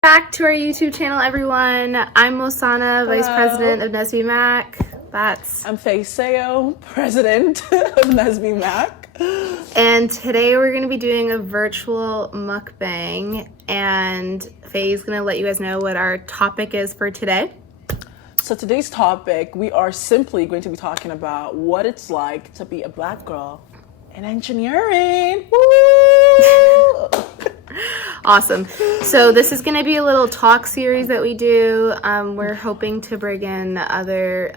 Back to our YouTube channel, everyone. I'm Mosana, Vice President of NSBEMac. I'm Faiseo, President of NSBEMac. And today we're going to be doing a virtual mukbang, and Faye's going to let you guys know what our topic is for today. So today's topic, we are simply going to be talking about what it's like to be a Black girl in engineering. Woo! Awesome. So this is going to be a little talk series that we do. We're hoping to bring in other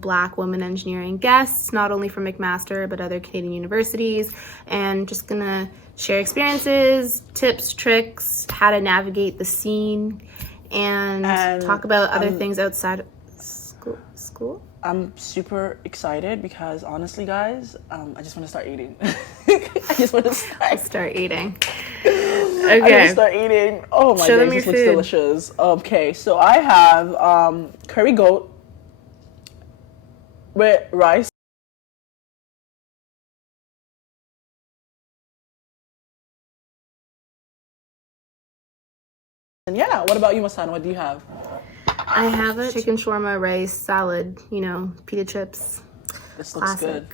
Black women engineering guests, not only from McMaster, but other Canadian universities, and just going to share experiences, tips, tricks, how to navigate the scene, and talk about other things outside of school. I'm super excited because honestly, guys, I just want to start eating. I just want to start eating. Okay. I want to start eating. Oh my Show goodness, this looks delicious. Okay, so I have curry goat with rice. And yeah, what about you, Masan? What do you have? I have a chicken shawarma, rice, salad, pita chips. This looks good.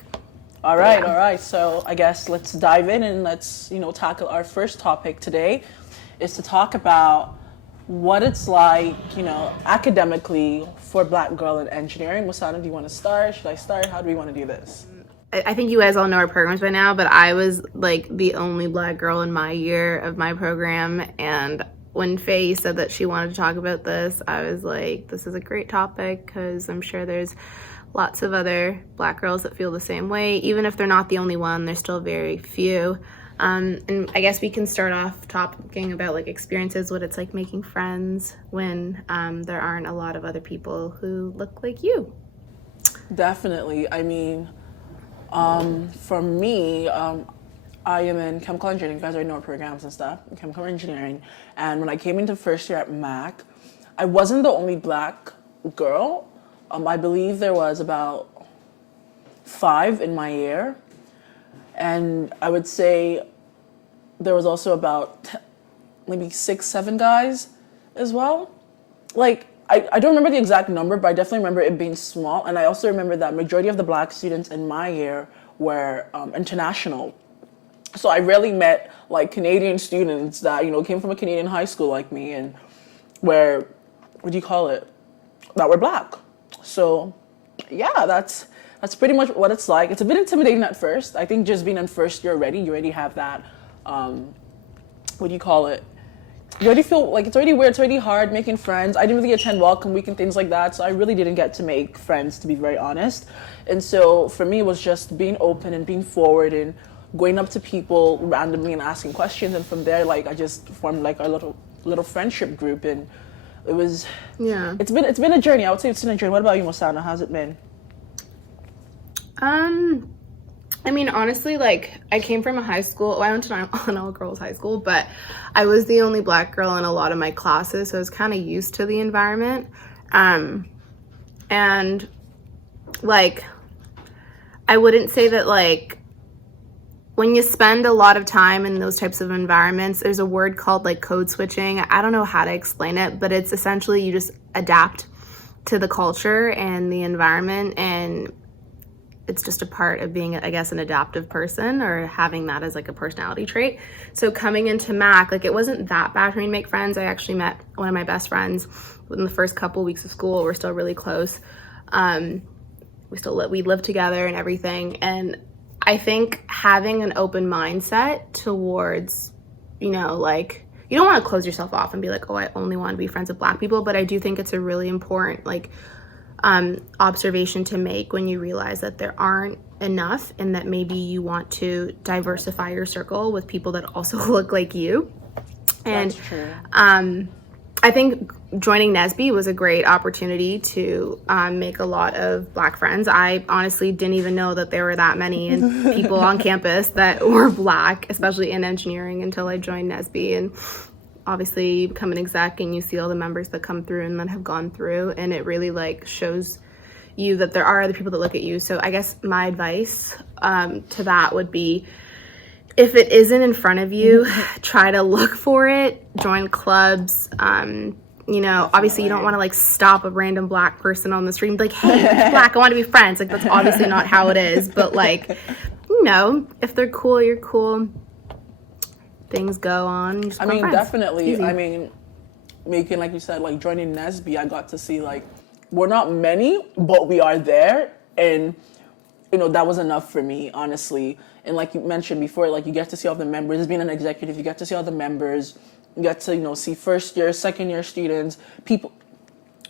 All right. So I guess let's dive in and let's, tackle our first topic today is to talk about what it's like, academically for a Black girl in engineering. Masana, do you want to start? Should I start? How do we want to do this? I think you guys all know our programs by now, but I was like the only Black girl in my year of my program, and when Faye said that she wanted to talk about this, I was like, this is a great topic because I'm sure there's lots of other Black girls that feel the same way. Even if they're not the only one, there's still very few. And I guess we can start off talking about like experiences, what it's like making friends when there aren't a lot of other people who look like you. Definitely. I mean, for me, I am in chemical engineering. You guys already know our programs and stuff, chemical engineering. And when I came into first year at Mac, I wasn't the only Black girl. I believe there was about 5 in my year. And I would say there was also about maybe 6, 7 guys as well. Like, I don't remember the exact number, but I definitely remember it being small. And I also remember that majority of the Black students in my year were international. So I rarely met like Canadian students that, came from a Canadian high school like me and that were Black. So yeah, that's pretty much what it's like. It's a bit intimidating at first. I think just being in first year already, you already have that, you already feel like it's already weird, it's already hard making friends. I didn't really attend welcome week and things like that, so I really didn't get to make friends, to be very honest. And so for me, it was just being open and being forward and going up to people randomly and asking questions, and from there, like I just formed like a little friendship group, and it was It's been a journey. I would say it's been a journey. What about you, Mosana? How's it been? I mean, honestly, like I came from a high school. Well, I went to an all-girls high school, but I was the only Black girl in a lot of my classes, so I was kind of used to the environment. And like, I wouldn't say that like. When you spend a lot of time in those types of environments, there's a word called like code switching. I don't know how to explain it, but it's essentially you just adapt to the culture and the environment, and it's just a part of being, I guess, an adaptive person or having that as like a personality trait. So coming into Mac, like it wasn't that bad for me to make friends. I actually met one of my best friends within the first couple weeks of school. We're still really close. We lived together and everything, and I think having an open mindset towards, like, you don't want to close yourself off and be like, oh, I only want to be friends with Black people. But I do think it's a really important, like, observation to make when you realize that there aren't enough and that maybe you want to diversify your circle with people that also look like you. And that's true. I think joining NSBE was a great opportunity to make a lot of Black friends. I honestly didn't even know that there were that many people on campus that were Black, especially in engineering, until I joined NSBE. And obviously you become an exec and you see all the members that come through and that have gone through, and it really like shows you that there are other people that look at you. So I guess my advice to that would be if it isn't in front of you, try to look for it, join clubs. You know, obviously you don't want to like stop a random black person on the street and be like, hey, black, I want to be friends. Like, that's obviously not how it is. But like, you know, if they're cool, you're cool. Things go on. I mean, definitely. I mean, making, like you said, like joining NSBE, I got to see like, we're not many, but we are there. And, you know, that was enough for me, honestly. And like you mentioned before, like you get to see all the members. As being an executive, you get to see all the members. You get to, you know, see first year, second year students, people.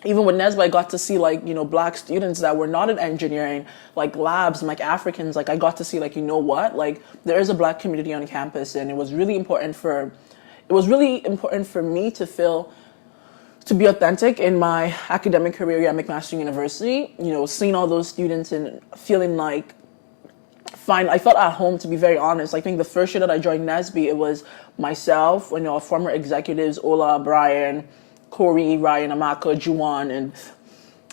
Even with NSBEMac, I got to see like, you know, black students that were not in engineering, like labs and like Africans. Like I got to see like, you know what, like there is a black community on campus, and it was really important for me to be authentic in my academic career at McMaster University. You know, seeing all those students and feeling like I felt at home, to be very honest. I think the first year that I joined NSBE, it was myself, you know, former executives, Ola, Brian, Corey, Ryan, Amaka, Juwan, and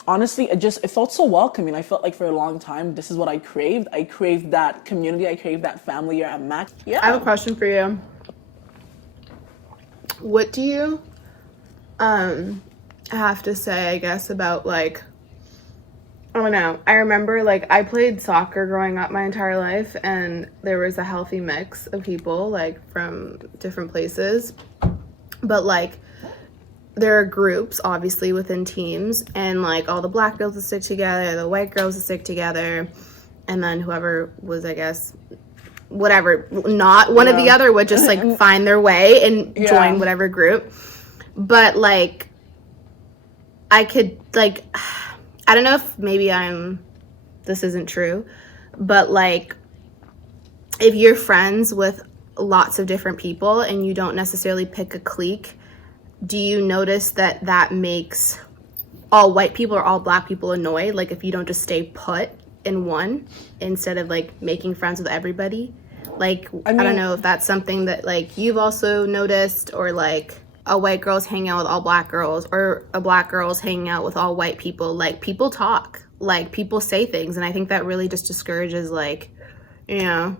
honestly, it felt so welcoming. I felt like for a long time, this is what I craved. I craved that community. I craved that family here at Mac. Yeah. I have a question for you. What do you have to say, I guess, about like, I don't know. I remember like I played soccer growing up my entire life, and there was a healthy mix of people like from different places. But like there are groups obviously within teams, and like all the black girls will stick together, the white girls will stick together, and then whoever was, I guess, whatever, not one of the other would just like find their way and join whatever group. But like I could like, I don't know if maybe this isn't true, but like if you're friends with lots of different people and you don't necessarily pick a clique, do you notice that makes all white people or all black people annoyed? Like if you don't just stay put in one instead of like making friends with everybody? Like, I don't know if that's something that like you've also noticed, or like a white girl's hanging out with all black girls, or a black girl's hanging out with all white people. Like people talk, like people say things, and I think that really just discourages, like, you know,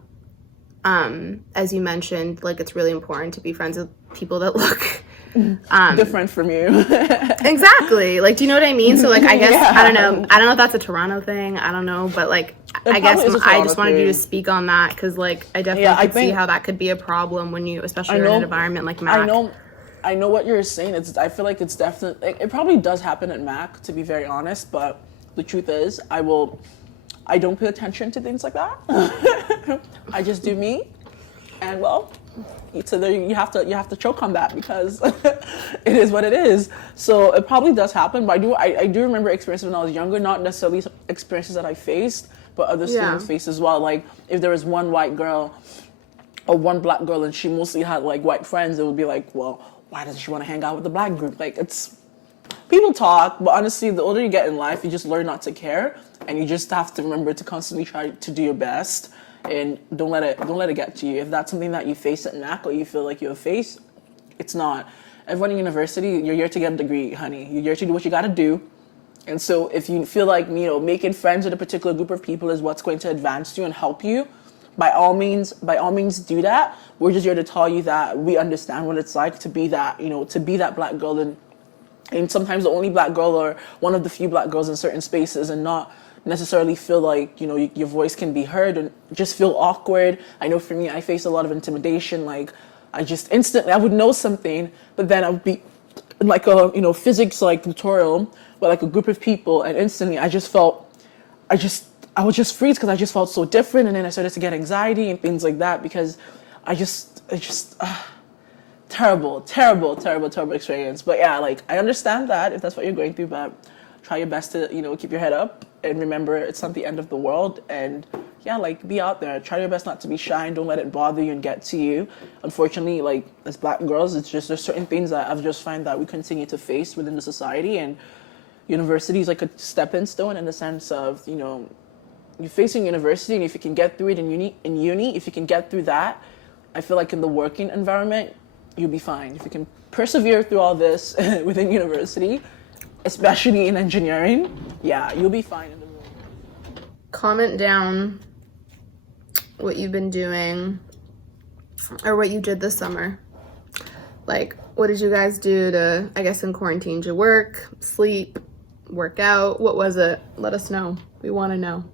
as you mentioned, like it's really important to be friends with people that look different from you. Exactly. Like, do you know what I mean? So like I guess I don't know if that's a Toronto thing, I don't know, but like I guess I just wanted you to speak on that, because like I definitely could see how that could be a problem when you, especially in an environment like Mac. I know what you're saying. I feel like it's definitely, it probably does happen at Mac, to be very honest, but the truth is I don't pay attention to things like that. I just do me, and well, so there you have to choke on that, because it is what it is. So it probably does happen, but I do remember experiences when I was younger, not necessarily experiences that I faced, but other students faced as well. Like if there was one white girl or one black girl and she mostly had like white friends, it would be like, well, why doesn't she want to hang out with the black group? Like, it's, people talk, but honestly, the older you get in life, you just learn not to care, and you just have to remember to constantly try to do your best, and don't let it get to you. If that's something that you face at NAC or you feel like you have faced, it's not. Everyone in university, you're here to get a degree, honey. You're here to do what you got to do. And so if you feel like, you know, making friends with a particular group of people is what's going to advance you and help you, by all means do that. We're just here to tell you that we understand what it's like to be that, you know, to be that black girl, and sometimes the only black girl or one of the few black girls in certain spaces, and not necessarily feel like, you know, your voice can be heard, and just feel awkward. I know for me, I face a lot of intimidation. Like I just instantly, I would know something, but then I would be in like a, you know, physics like tutorial with like a group of people, and instantly I would just freeze, because I just felt so different, and then I started to get anxiety and things like that, because terrible experience. But yeah, like I understand that if that's what you're going through, but try your best to, you know, keep your head up and remember it's not the end of the world. And yeah, like be out there, try your best not to be shy, and don't let it bother you and get to you. Unfortunately, like as black girls, it's just, there's certain things that I've just find that we continue to face within the society, and university is like a stepping stone in the sense of, you know, you're facing university, and if you can get through it in uni, if you can get through that, I feel like in the working environment, you'll be fine. If you can persevere through all this within university, especially in engineering, yeah, you'll be fine in the room. Comment down what you've been doing or what you did this summer. Like, what did you guys do to, I guess, in quarantine? Did you work, sleep, work out? What was it? Let us know. We want to know.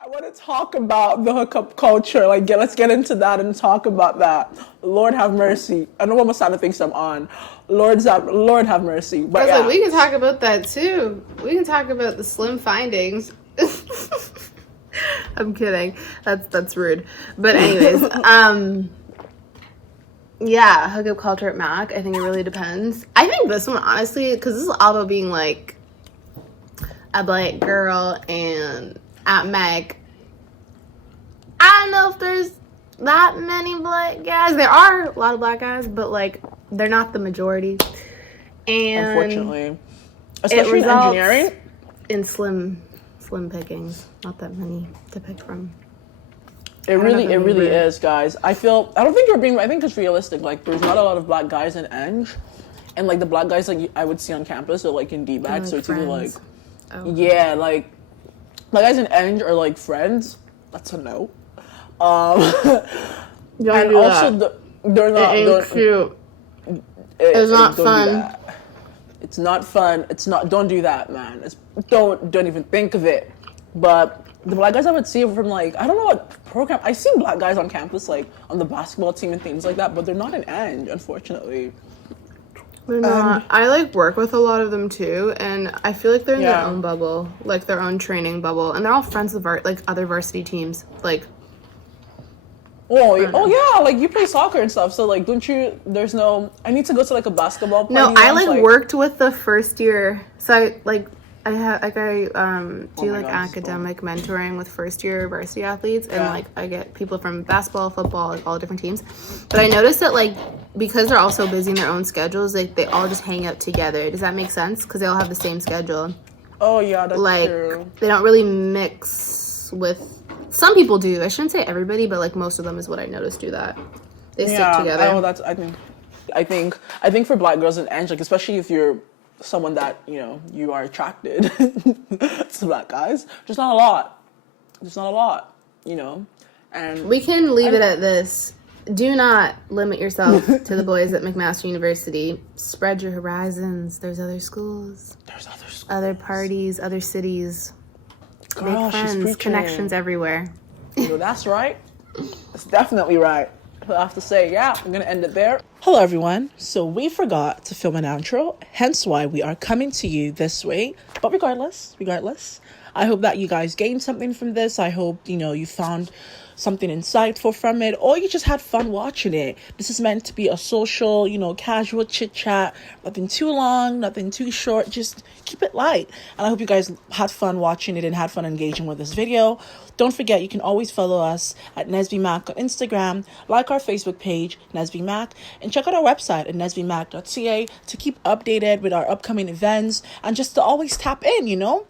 I want to talk about the hookup culture. Like, let's get into that and talk about that. Lord have mercy. I know what my of thinks I'm on. Lord have mercy. But I was yeah. like, we can talk about that too. We can talk about the slim findings. I'm kidding. That's rude. But anyways, yeah, hookup culture at Mac. I think it really depends. I think this one, honestly, because this is all about being like a black girl, and at Mac, I don't know if there's that many black guys. There are a lot of black guys, but like they're not the majority. And unfortunately, especially in engineering, in slim pickings. Not that many to pick from. It really is, guys. I don't think you're being. I think it's realistic. Like, there's not a lot of black guys in Eng, and like the black guys like I would see on campus are like in DBAC. Like so it's friends. either like, Oh. like black guys in Eng are like friends. That's a no. Don't And do also that. they're not. It ain't cute. It's not don't fun. do that. It's not fun. It's not. Don't do that, man. Don't even think of it. But the black guys I would see from like I don't know what program. I see black guys on campus like on the basketball team and things like that, but they're not in Eng, unfortunately. They're not. I like work with a lot of them too, and I feel like they're in their own bubble, like their own training bubble, and they're all friends with like other varsity teams, like. Oh yeah, like you play soccer and stuff. So like, don't you? There's no. I need to go to like a basketball. No, party I once, like worked with the first year. So I like I have like I do like God, academic mentoring with first year varsity athletes, and like I get people from basketball, football, like all different teams. But I noticed that like because they're all so busy in their own schedules, like they all just hang out together. Does that make sense? Because they all have the same schedule. Oh yeah, that's like true. They don't really mix with. Some people do. I shouldn't say everybody, but like most of them is what I noticed do that. They stick together. Oh, that's I think for black girls in Eng, like especially if you're someone that you are attracted to black guys, just not a lot. Just not a lot, And we can leave it at this. Do not limit yourself to the boys at McMaster University. Spread your horizons. There's other schools. Other parties, other cities. Girl, make friends, she's connections everywhere. That's right. That's definitely right. I have to say, yeah, I'm going to end it there. Hello, everyone. So we forgot to film an outro, hence why we are coming to you this way. But regardless, I hope that you guys gained something from this. I hope, you found something insightful from it, or you just had fun watching it. This is meant to be a social, casual chit chat, nothing too long, nothing too short, just keep it light. And I hope you guys had fun watching it and had fun engaging with this video. Don't forget, you can always follow us at NSBEMac on Instagram, like our Facebook page, NSBEMac, and check out our website at NSBEMac.ca to keep updated with our upcoming events and just to always tap in,